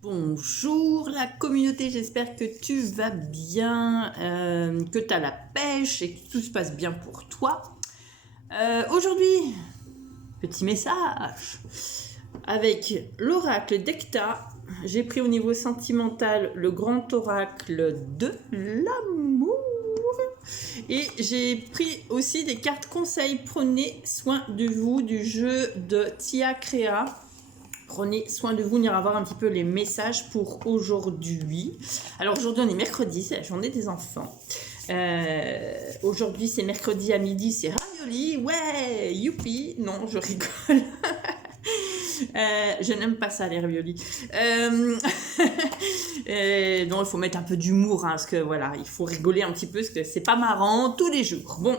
Bonjour la communauté, j'espère que tu vas bien, que tu as la pêche et que tout se passe bien pour toi. Aujourd'hui, petit message avec l'oracle d'Hecta. J'ai pris au niveau sentimental le grand oracle de l'amour. Et j'ai pris aussi des cartes conseils. Prenez soin de vous du jeu de Tia Crea. Prenez soin de vous, on ira voir un petit peu les messages pour aujourd'hui. Alors aujourd'hui on est mercredi, c'est la journée des enfants. Aujourd'hui c'est mercredi à midi, c'est ravioli, ouais, youpi. Non, je rigole. Je n'aime pas ça les raviolis. Non, il faut mettre un peu d'humour, hein, parce que voilà, il faut rigoler un petit peu, parce que c'est pas marrant tous les jours. Bon,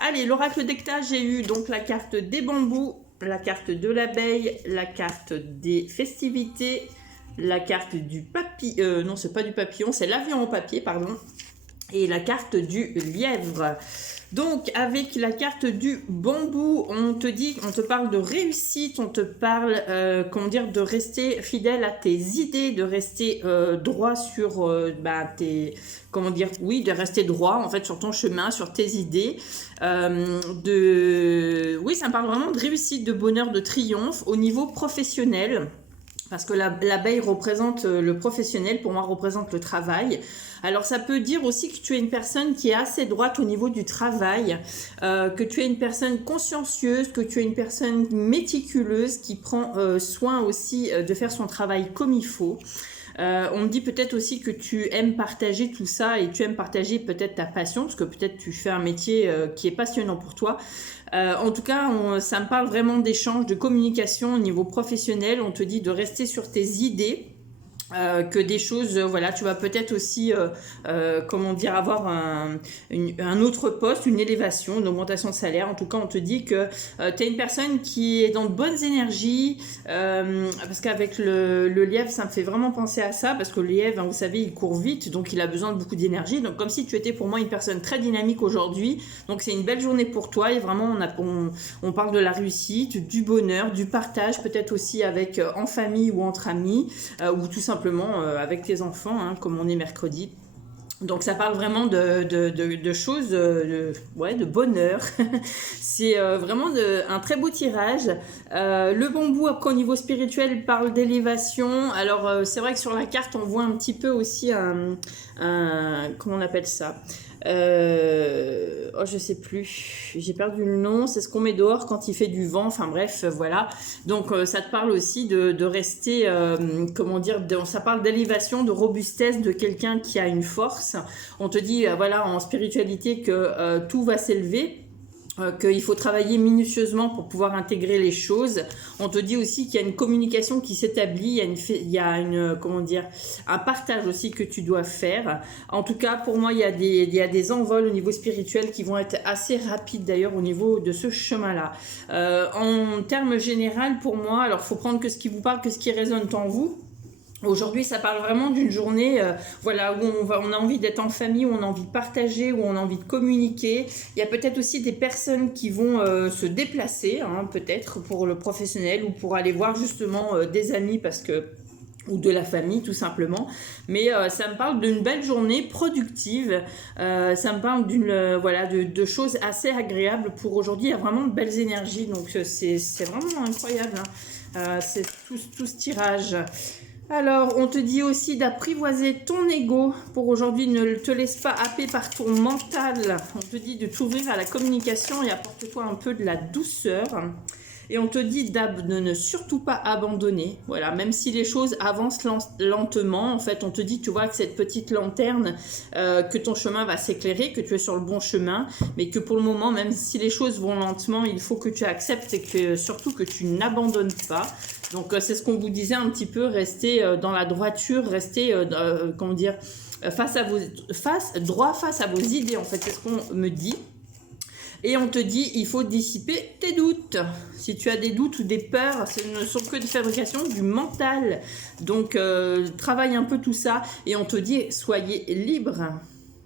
allez, l'oracle d'Hecta, j'ai eu donc la carte des bambous, la carte de l'abeille, la carte des festivités, la carte du papillon, non c'est pas du papillon, c'est l'avion en papier, pardon, et la carte du lièvre. Donc avec la carte du bambou, on te parle de réussite, on te parle de rester fidèle à tes idées, de rester droit sur de rester droit en fait sur ton chemin, sur tes idées. Oui, ça me parle vraiment de réussite, de bonheur, de triomphe au niveau professionnel. Parce que l'abeille représente le professionnel, pour moi représente le travail. Alors ça peut dire aussi que tu es une personne qui est assez droite au niveau du travail, que tu es une personne consciencieuse, que tu es une personne méticuleuse qui prend soin aussi de faire son travail comme il faut. On me dit peut-être aussi que tu aimes partager tout ça et tu aimes partager peut-être ta passion, parce que peut-être tu fais un métier qui est passionnant pour toi. En tout cas, ça me parle vraiment d'échange, de communication au niveau professionnel. On te dit de rester sur tes idées. Que des choses, voilà, tu vas peut-être aussi, avoir un autre poste, une élévation, une augmentation de salaire. En tout cas, on te dit que tu es une personne qui est dans de bonnes énergies, parce qu'avec le lièvre, ça me fait vraiment penser à ça, parce que le lièvre, hein, vous savez, il court vite, donc il a besoin de beaucoup d'énergie. Donc, comme si tu étais pour moi une personne très dynamique aujourd'hui. Donc, c'est une belle journée pour toi, et vraiment, on parle de la réussite, du bonheur, du partage, peut-être aussi avec en famille ou entre amis, ou tout simplement avec tes enfants, hein, comme on est mercredi. Donc ça parle vraiment de choses, de bonheur. C'est vraiment un très beau tirage. Le bambou, après au niveau spirituel, parle d'élévation. Alors c'est vrai que sur la carte, on voit un petit peu aussi comment on appelle ça, je sais plus, j'ai perdu le nom, c'est ce qu'on met dehors quand il fait du vent, enfin bref, voilà. Donc ça te parle aussi de rester, ça parle d'élévation, de robustesse, de quelqu'un qui a une force. On te dit, voilà, en spiritualité que tout va s'élever. Qu'il faut travailler minutieusement pour pouvoir intégrer les choses. On te dit aussi qu'il y a une communication qui s'établit, il y a un partage aussi que tu dois faire. En tout cas, pour moi, il y a des envols au niveau spirituel qui vont être assez rapides d'ailleurs au niveau de ce chemin-là. En termes généraux, pour moi, alors il faut prendre que ce qui vous parle, que ce qui résonne en vous. Aujourd'hui, ça parle vraiment d'une journée où on a envie d'être en famille, où on a envie de partager, où on a envie de communiquer. Il y a peut-être aussi des personnes qui vont se déplacer, hein, peut-être pour le professionnel ou pour aller voir justement des amis ou de la famille tout simplement. Mais ça me parle d'une belle journée productive, ça me parle de choses assez agréables pour aujourd'hui. Il y a vraiment de belles énergies, donc c'est vraiment incroyable, hein. C'est tout ce tirage. Alors, on te dit aussi d'apprivoiser ton ego pour aujourd'hui. Ne te laisse pas happer par ton mental. On te dit de t'ouvrir à la communication et apporte-toi un peu de la douceur. Et on te dit de ne surtout pas abandonner. Voilà, même si les choses avancent lentement, en fait, on te dit, tu vois, que cette petite lanterne, que ton chemin va s'éclairer, que tu es sur le bon chemin, mais que pour le moment, même si les choses vont lentement, il faut que tu acceptes et que surtout que tu n'abandonnes pas. Donc, c'est ce qu'on vous disait un petit peu, rester dans la droiture, rester, droit face à vos idées, en fait, c'est ce qu'on me dit. Et on te dit, il faut dissiper tes doutes. Si tu as des doutes ou des peurs, ce ne sont que des fabrications du mental. Donc, travaille un peu tout ça. Et on te dit, soyez libre.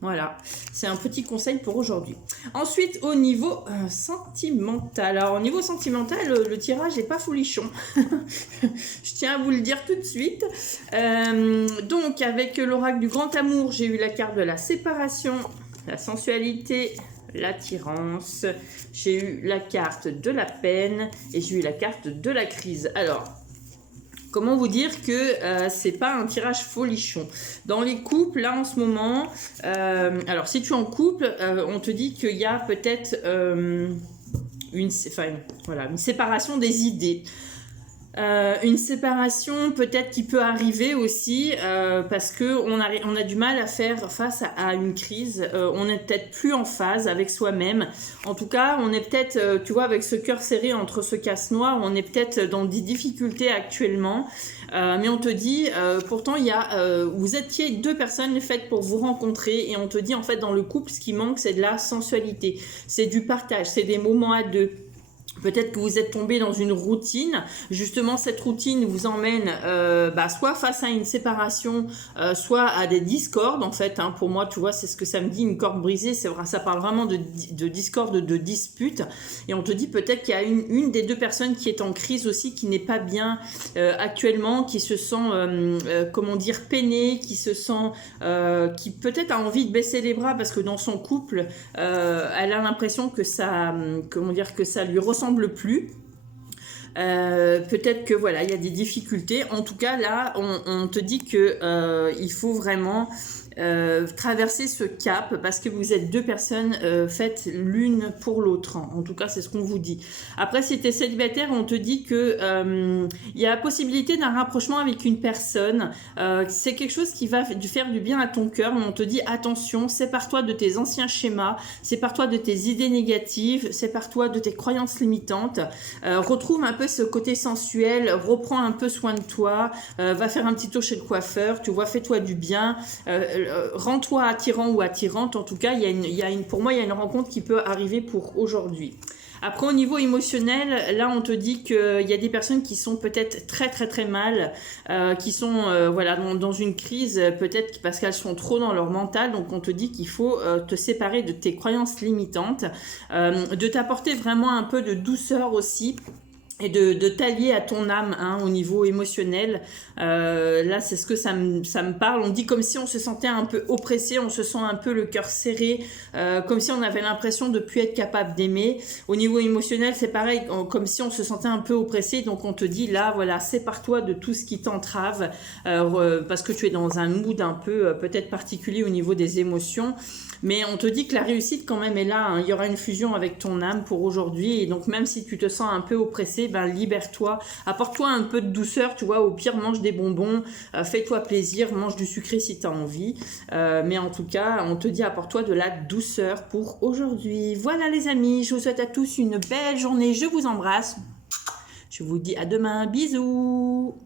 Voilà, c'est un petit conseil pour aujourd'hui. Ensuite, au niveau sentimental. Alors, au niveau sentimental, le tirage n'est pas folichon. Je tiens à vous le dire tout de suite. Donc, avec l'oracle du grand amour, j'ai eu la carte de la séparation, la sensualité, l'attirance. J'ai eu la carte de la peine et j'ai eu la carte de la crise. Alors, comment vous dire que c'est pas un tirage folichon. Dans les couples, là en ce moment, alors si tu es en couple, on te dit qu'il y a peut-être une séparation des idées. Une séparation peut-être qui peut arriver aussi parce qu'on a du mal à faire face à une crise. On n'est peut-être plus en phase avec soi-même. En tout cas, on est peut-être, tu vois, avec ce cœur serré entre ce casse-noir, on est peut-être dans des difficultés actuellement. Mais on te dit, pourtant, vous étiez deux personnes faites pour vous rencontrer et on te dit, en fait, dans le couple, ce qui manque, c'est de la sensualité. C'est du partage, c'est des moments à deux. Peut-être que vous êtes tombé dans une routine. Justement, cette routine vous emmène soit face à une séparation, soit à des discordes. En fait, hein, pour moi, tu vois, c'est ce que ça me dit, une corde brisée. C'est vrai, ça parle vraiment de discorde, de dispute. Et on te dit peut-être qu'il y a une des deux personnes qui est en crise aussi, qui n'est pas bien actuellement, qui se sent, peinée, qui se sent, qui peut-être a envie de baisser les bras parce que dans son couple, elle a l'impression que ça, que ça lui ressemble plus. Peut-être que voilà, il y a des difficultés. En tout cas, là, on te dit que il faut vraiment traverser ce cap parce que vous êtes deux personnes faites l'une pour l'autre. En tout cas, c'est ce qu'on vous dit. Après, si tu es célibataire, on te dit que il y a la possibilité d'un rapprochement avec une personne. C'est quelque chose qui va faire du bien à ton cœur, mais on te dit attention, sépare-toi de tes anciens schémas, sépare-toi de tes idées négatives, sépare-toi de tes croyances limitantes, retrouve un peu ce côté sensuel, reprends un peu soin de toi, va faire un petit tour chez le coiffeur, tu vois, fais-toi du bien, rends-toi attirant ou attirante. En tout cas, pour moi, il y a une rencontre qui peut arriver pour aujourd'hui. Après, au niveau émotionnel, là, on te dit qu'il y a des personnes qui sont peut-être très, très, très mal, qui sont dans une crise, peut-être parce qu'elles sont trop dans leur mental. Donc, on te dit qu'il faut te séparer de tes croyances limitantes, de t'apporter vraiment un peu de douceur aussi. Et de t'allier à ton âme au niveau émotionnel. Là, c'est ce que ça me parle. On dit comme si on se sentait un peu oppressé, on se sent un peu le cœur serré, comme si on avait l'impression de ne plus être capable d'aimer. Au niveau émotionnel, c'est pareil, comme si on se sentait un peu oppressé. Donc, on te dit là, voilà, sépare-toi de tout ce qui t'entrave parce que tu es dans un mood un peu peut-être particulier au niveau des émotions. Mais on te dit que la réussite quand même est là. Il y aura une fusion avec ton âme pour aujourd'hui. Et donc, même si tu te sens un peu oppressé, libère-toi, apporte-toi un peu de douceur, tu vois, au pire mange des bonbons, fais-toi plaisir, mange du sucré si tu as envie, mais en tout cas on te dit apporte-toi de la douceur pour aujourd'hui. Voilà les amis, je vous souhaite à tous une belle journée, je vous embrasse, je vous dis à demain, bisous.